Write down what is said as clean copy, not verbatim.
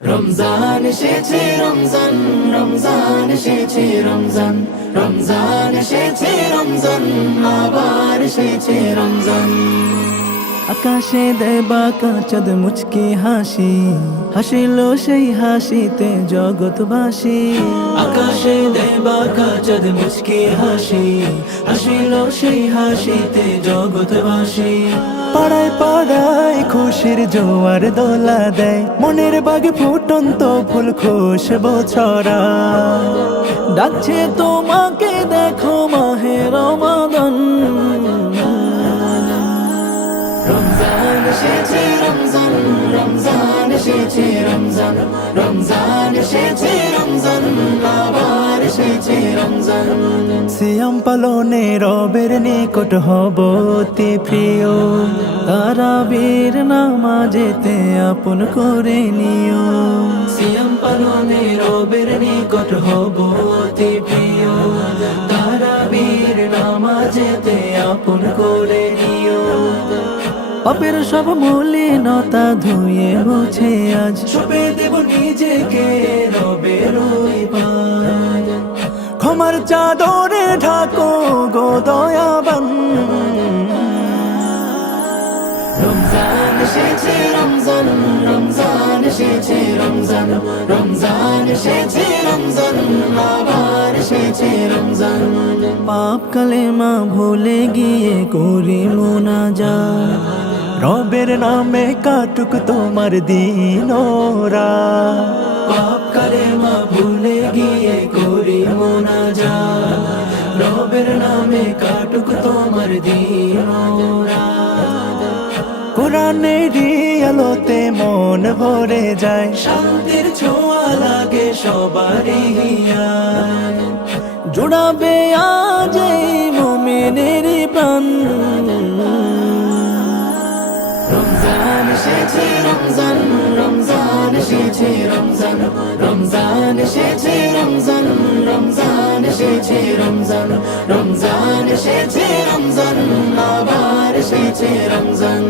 রমজান এসেছে রমজান, রমজান এসেছে রমজান, রমজান এসেছে রমজান, আবার এসেছে রমজান। আকাশে দেয় বাঁকা চাঁদ মুচকি হাসি, হাসিল সেই হাসিতে জগৎবাসী। আকাশে দেয় বাঁকা চাঁদ মুচকি হাসি, হাসিল সেই হাসিতে জগৎবাসী। পাড়ায় পাড়ায় খুশির জোয়ার দোলা দেয়, মনের বাগে ফুটন্ত ফুল খুশবু ছড়া। ডাকছে তোমাকে দেখো মাহে রমাদান। রমজান এসেছে রমজান, রমজান এসেছে রমজান, রমজান এসেছে রমজান, আবার এসেছে রমজান। সিয়াম পালনে রবের নিকট হব অতি প্রিয়, তারাবীর নামাজেতে আপন করে নিও। সিয়াম পালনে রবের নিকট হব অতি প্রিয়, তারাবীর নামাজেতে আপন করে নিও। পাপের সব মলিনতা ধুয়ে মুছে আজ সবে দেব নিজেকে রবের ওই পায়। ক্ষমার চাদরে ঢাকো গো দয়াবান। রমজান এসেছে রমজান, রমজান এসেছে রমজান, রমজান এসেছে রমজান, আবার এসেছে রমজান। পাপ কালেমা ভুলে গিয়ে করি মুনাজাত, রবের নামে কাটুক তোমার দিন ও রাত। পাপ কালেমা ভুলে গিয়ে করি মুনাজাত, রবের নামে কাটুক তোমার দিন ও রাত। কোরআনেরই আলোতে মন ভরে যায়, শান্তির ছোঁয়া লাগে সবারই হিয়ায়। জুড়াবে আজ এই মুমিনেরই প্রাণ। রমজান এসেছে রমজান, রমজান এসেছে রমজান, রমজান এসেছে রমজান, রমজান এসেছে রমজান, রমজান এসেছে রমজান, আবার এসেছে রমজান।